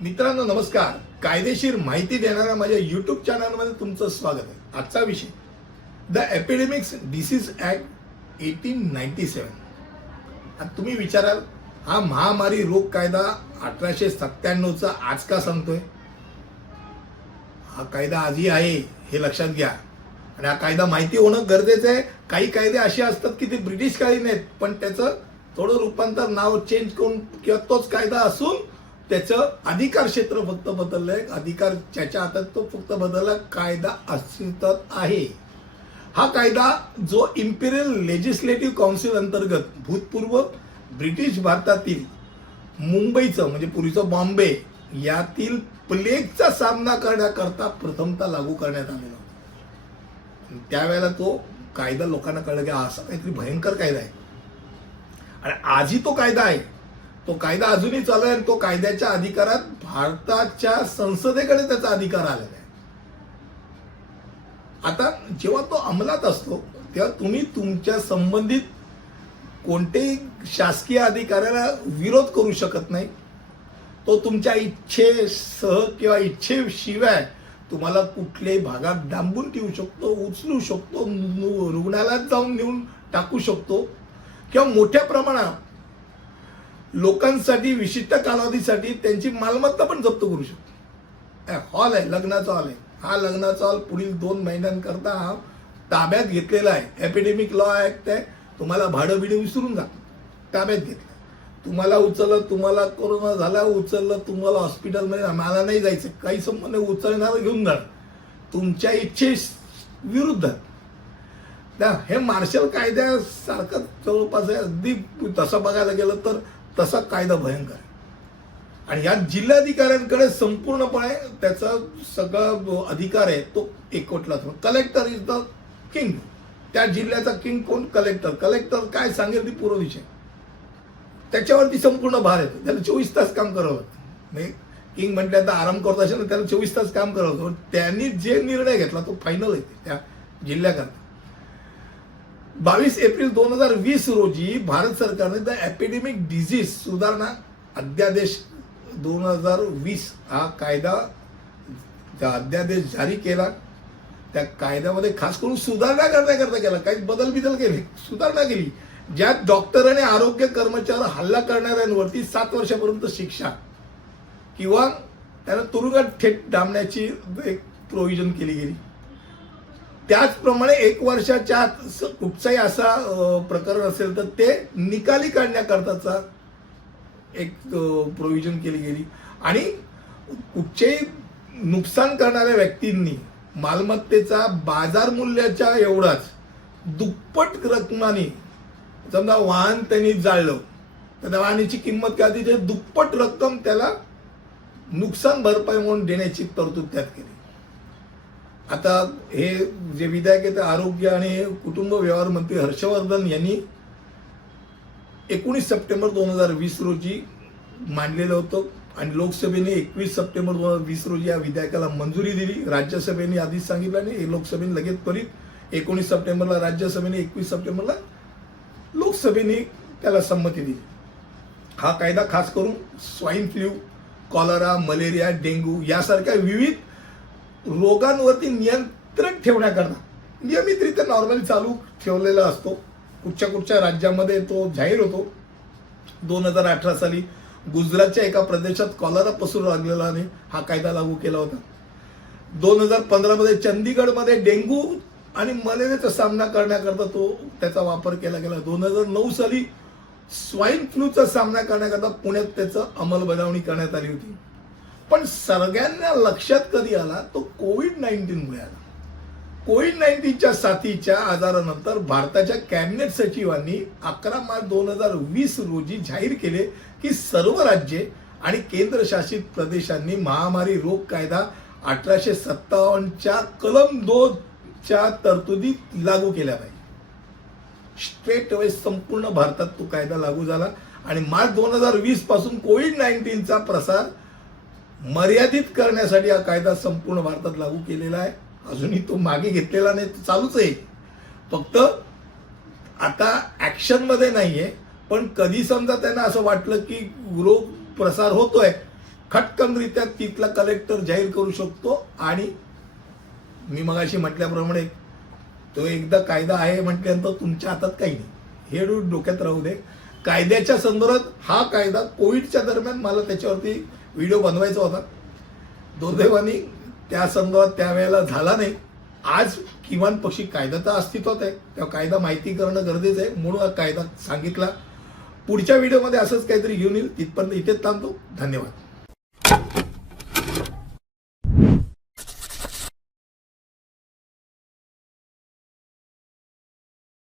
मित्रांनो नमस्कार. कायदेशीर माहिती देणाऱ्या माझ्या युट्यूब चॅनलमध्ये तुमचं स्वागत आहे. आजचा विषय. The epidemics disease act eighteen ninety seven आता तुम्ही विचाराल हा महामारी रोग कायदा अठराशे सत्त्याण्णवचा आज का सांगतोय? हा कायदा आजही आहे हे लक्षात घ्या. आणि हा कायदा माहिती होणं गरजेचं आहे. काही कायदे असे असतात की ते ब्रिटिश काळी नाहीत पण त्याचं थोडं रूपांतर नाव चेंज करून किंवा तोच कायदा असून त्याचं अधिकार क्षेत्र फक्त बदललंय. अधिकार ज्याच्या हातात तो फक्त बदलला कायदा अस्तित्वात आहे. हा कायदा जो इम्पिरियल लेजिस्लेटिव्ह काउन्सिल अंतर्गत भूतपूर्व ब्रिटिश भारतातील मुंबईचं म्हणजे पूर्वीचं बॉम्बे यातील प्लेगचा सामना करण्याकरता प्रथमतः लागू करण्यात आलेला होता. त्यावेळेला तो कायदा लोकांना कळलं की असा काहीतरी भयंकर कायदा आहे. आणि आजही तो कायदा आहे. तो कायदा अजूनही चालू आहे आणि तो कायद्याच्या अधिकारात भारताच्या संसदेकडे त्याचा अधिकार आलेला आहे. आता जेव्हा तो अंमलात असतो तेव्हा तुम्ही तुमच्या संबंधित कोणत्याही शासकीय अधिकाऱ्याला विरोध करू शकत नाही. तो तुमच्या इच्छेसह किंवा इच्छेशिवाय तुम्हाला कुठल्याही भागात डांबून ठेवू शकतो उचलू शकतो रुग्णालयात जाऊन नेऊन टाकू शकतो. किंवा मोठ्या प्रमाणात लोकांसाठी विशिष्ट कालावधीसाठी त्यांची मालमत्ता पण जप्त करू शकतो. हॉल आहे लग्नाचा हॉल आहे. हा लग्नाचा हॉल पुढील दोन महिन्यांकरता हा ताब्यात घेतलेला आहे. एपिडेमिक लॉ ऍक्ट आहे. तुम्हाला भाडं बिडं विसरून जा. ताब्यात घेतलं. तुम्हाला उचललं तुम्हाला कोरोना झाला उचललं तुम्हाला हॉस्पिटलमध्ये मला नाही जायचं. काही संबंध नाही, उचलणार घेऊन जाणार. तुमच्या इच्छे विरुद्ध. हे मार्शल कायद्यासारखं जवळपास आहे. अगदी तसं बघायला गेलं तर तसा कायदा भयंकर आहे. आणि या जिल्हाधिकाऱ्यांकडे संपूर्णपणे त्याचा सगळा अधिकार आहे तो एकवटला कलेक्टर इज द किंग त्या जिल्ह्याचा किंग कोण? कलेक्टर कलेक्टर काय सांगेल ती पूर्व दिशा. त्याच्यावरती संपूर्ण भार येतो त्याला चोवीस तास काम करावं लागतं. नाही किंग म्हटल्या तर आराम करत असेल ना त्याला चोवीस तास काम करावं लागतं. त्यांनी जे निर्णय घेतला तो फायनल आहे. त्या जिल्ह्याकरता. बावीस एप्रिल दोन हजार वीस रोजी भारत सरकारने द एपिडेमिक डिझीज सुधारणा अध्यादेश दोन हजार वीस हा कायदा त्या अध्यादेश जारी केला. त्या कायद्यामध्ये खास करून सुधारणा करण्याकरता केला. काही बदल बिदल केले सुधारणा केली. ज्यात डॉक्टर आणि आरोग्य कर्मचारी हल्ला करणाऱ्यांवरती सात वर्षापर्यंत शिक्षा किंवा त्यांना तुरुंगात थेट डांबण्याची एक प्रोव्हिजन केली गेली. त्याचप्रमाणे एक वर्षाच्या आत कुठचाही असा प्रकरण असेल तर ते निकाली काढण्याकरताचा एक प्रोव्हिजन केली गेली. आणि कुठचेही नुकसान करणाऱ्या व्यक्तींनी मालमत्तेचा बाजार मूल्याच्या एवढाच दुप्पट रकमाने समजा वाहन त्यांनी जाळलं तर त्या वाहनाची किंमत काय होती? ते दुप्पट रक्कम त्याला नुकसान भरपाई म्हणून देण्याची तरतूद त्यात केली. आता हे जे विधायक आहे ते आरोग्य आणि कुटुंब व्यवहार मंत्री हर्षवर्धन यांनी एकोणीस सप्टेंबर दोन हजार वीस रोजी मांडलेलं होतं आणि लोकसभेने एकवीस सप्टेंबर दोन हजार वीस रोजी या विधेयकाला मंजुरी दिली. राज्यसभेने आधीच सांगितलं आणि लोकसभेने लगेच त्वरित एकोणीस सप्टेंबरला राज्यसभेने एकवीस सप्टेंबरला लोकसभेने त्याला संमती दिली. हा कायदा खास करून swine flu cholera malaria dengue यासारख्या विविध रोगांवरती नियंत्रण ठेवण्याकरता नियमितरित्या नॉर्मली चालू ठेवलेला असतो. कुठच्या कुठच्या राज्यामध्ये तो जाहीर होतो. दोन हजार अठरा साली गुजरातच्या एका प्रदेशात कॉलरा पसरू लागलेल्याने हा कायदा लागू केला होता. दोन हजार पंधरामध्ये चंदीगडमध्ये डेंग्यू आणि मलेरियाचा सामना करण्याकरता तो त्याचा वापर केला गेला. दोन हजार नऊ साली स्वाईन फ्लूचा सामना करण्याकरता पुण्यात त्याचं अंमलबजावणी करण्यात आली होती. पण सगळ्यांना लक्षात कधी आला तो कोविड नाईन्टीनमुळे आला. कोविड नाईन्टीनच्या साथीच्या आजारानंतर भारताच्या कॅबिनेट सचिवांनी अकरा मार्च दोन हजार वीस रोजी जाहीर केले की सर्व राज्ये आणि केंद्रशासित प्रदेशांनी महामारी रोग कायदा अठराशे सत्तावन्नच्या कलम दोनच्या तरतुदी लागू केल्या पाहिजे स्ट्रेट वे संपूर्ण भारतात तो कायदा लागू झाला आणि मार्च दोन हजार वीसपासून कोविड नाईन्टीनचा प्रसार मर्यादित करण्यासाठी हा कायदा संपूर्ण भारतात लागू केलेला आहे. अजूनही तो मागे घेतलेला नाही तो चालूच आहे. फक्त आता ॲक्शनमध्ये नाही नाहीये पण कधी समजा त्यांना असं वाटलं की रोग प्रसार होतोय खटकनरित्या तिथला कलेक्टर जाहीर करू शकतो आणि मी मगाशी म्हटल्याप्रमाणे तो एकदा कायदा आहे म्हटल्यानंतर तुमच्या हातात काही नाही. हे डोक्यात राहू दे. कायद्याच्या संदर्भात हा कायदा कोविडच्या दरम्यान मला त्याच्यावरती व्हिडिओ बनवायचा होता. दुर्दैवानी त्या संदर्भात त्यावेळेला झाला नाही. आज किमान पक्षी कायदा तर अस्तित्वात आहे. तेव्हा कायदा माहिती करणं गरजेचं आहे. म्हणून हा कायदा सांगितला. पुढच्या व्हिडिओमध्ये असंच काहीतरी घेऊन येईल. तिथपर्यंत इथेच थांबतो. धन्यवाद.